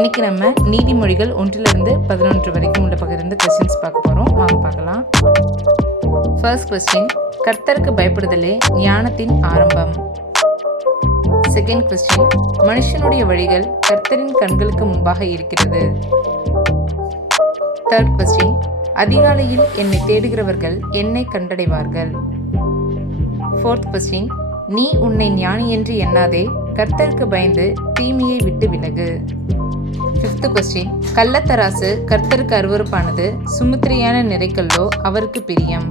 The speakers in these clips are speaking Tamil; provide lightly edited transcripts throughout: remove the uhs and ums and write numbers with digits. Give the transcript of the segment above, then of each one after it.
இன்றைக்கி நம்ம நீதிமொழிகள் 1-11 வரைக்கும் உள்ள பகுதியிலிருந்து கொஸ்டின்ஸ் பார்க்க போகிறோம். வாங்க பார்க்கலாம். ஃபர்ஸ்ட் கொஸ்டின், கர்த்தருக்கு பயப்படுதலே ஞானத்தின் ஆரம்பம். செகண்ட் கொஸ்டின், மனுஷனுடைய வழிகள் கர்த்தரின் கண்களுக்கு முன்பாக இருக்கிறது. தேர்ட் கொஸ்டின், அதிகாலையில் என்னை தேடுகிறவர்கள் என்னை கண்டடைவார்கள். ஃபோர்த் கொஸ்டின், நீ உன்னை ஞானி என்று எண்ணாதே, கர்த்தருக்கு பயந்து தீமையை விட்டு விலகு. ஃபிஃப்த் கொஸ்டின், கள்ளத்தராசு கர்த்தருக்கு அருவருப்பானது, சுமுத்திரியான நிறைக்கல்லோ அவருக்கு பிரியம்.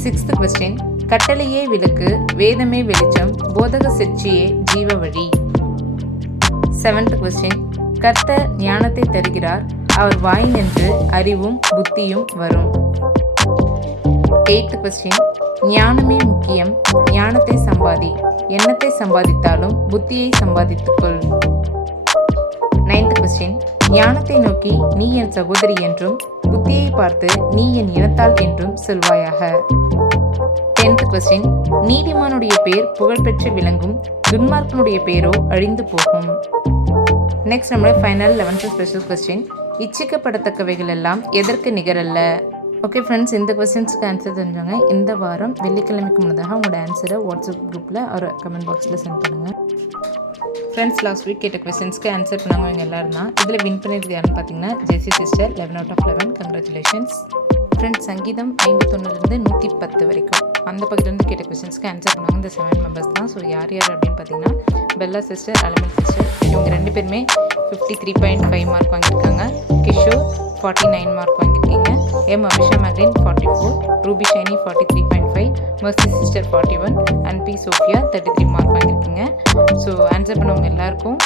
சிக்ஸ்த் கொஸ்டின், கட்டளையே விளக்கு, வேதமே வெளிச்சம், போதக சிற்சியே ஜீவ வழி. செவன்த் கொஸ்டின், கர்த்தர் ஞானத்தை தருகிறார், அவர் வாய் நின்று அறிவும் புத்தியும் வரும். எய்த் கொஸ்டின், ஞானமே முக்கியம், ஞானத்தை சம்பாதி, எண்ணத்தை சம்பாதித்தாலும் புத்தியை சம்பாதித்துக்கொள். நைன்த் கொஸ்டின், ஞானத்தை நோக்கி நீ என் சகோதரி என்றும், புத்தியை பார்த்து நீ என் இனத்தாள் என்றும் சொல்வாயாக. 10th கொஸ்டின், நீதிமானுடைய பேர் புகழ்பெற்று விளங்கும், துன்மார்க்கனுடைய பேரோ அழிந்து போகும். நெக்ஸ்ட் நம்மளோட ஃபைனல் 11th ஸ்பெஷல் கொஸ்டின், இச்சிக்கப்படத்தக்கவைகள் எல்லாம் எதற்கு நிகரல்ல. ஓகே ஃப்ரெண்ட்ஸ், இந்த கொஸ்டின்ஸ்க்கு ஆன்சர் தெரிஞ்சாங்க இந்த வாரம் வெள்ளிக்கிழமைக்கு முன்னதாக உங்களோட ஆன்சரை வாட்ஸ்அப் குரூப்பில் ஒரு கமெண்ட் பாக்ஸில் சென்ட் பண்ணுங்கள். ஃப்ரெண்ட்ஸ், லாஸ்ட் வீக் கேட்ட கொஸ்டின்ஸ்க்கு ஆன்சர் பண்ணவங்க எல்லாரும் தான். இதில் வின் பண்ணியிருக்கிறது யாருன்னு பார்த்தீங்கன்னா ஜெசி சிஸ்டர், 11/11. Congratulations friends. சங்கீதம் 51-110 வரைக்கும் அந்த பகுதியிலேருந்து கேட்ட கொஸ்டின்ஸ்க்கு ஆன்சர் பண்ணாங்க இந்த 7 மெம்பர்ஸ் தான். ஸோ யார் யார் அப்படின்னு பார்த்தீங்கன்னா பெல்லா சிஸ்டர், அலமில் சிஸ்டர், இவங்க 2 பேருமே 53.5 மார்க் வாங்கியிருக்காங்க. கிஷோர் 49 மார்க் வாங்கியிருக்கீங்க. M Abisha Maclin 44, Ruby Shiny 43.5, Mercy sister 41 and P Sophia 33 mark வாங்கியிருக்கீங்க. ஸோ ஆன்சர் பண்ணவங்க எல்லாருக்கும்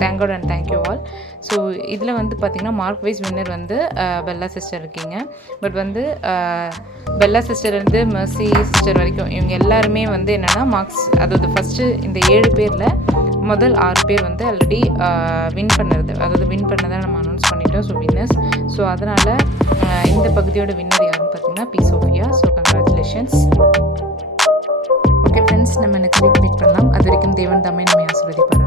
thank God and thank you all. So இதில் வந்து பார்த்திங்கன்னா மார்க் வைஸ் வின்னர் வந்து பெல்லா சிஸ்டர் இருக்கீங்க. பட் வந்து பெல்லா சிஸ்டர்லேருந்து மர்சி சிஸ்டர் வரைக்கும் இவங்க எல்லாருமே வந்து என்னென்னா மார்க்ஸ், அதாவது ஃபஸ்ட்டு இந்த 7 பேரில் முதல் 6 பேர் வந்து ஆல்ரெடி வின் பண்ணுறது, அதாவது வின் பண்ணதை நம்ம அனௌன்ஸ் பண்ணிட்டோம். So winners. ஸோ அதனால் இந்த பகுதியோட வின்னர் யாருன்னு பார்த்தீங்கன்னா B Sophia. So congratulations. Okay friends, நம்ம நெக்ஸ்ட் வீக் மீட் பண்ணலாம். அது வரைக்கும் தேவன் தாமே நம்ம ஆசீர்வதிப்பார்.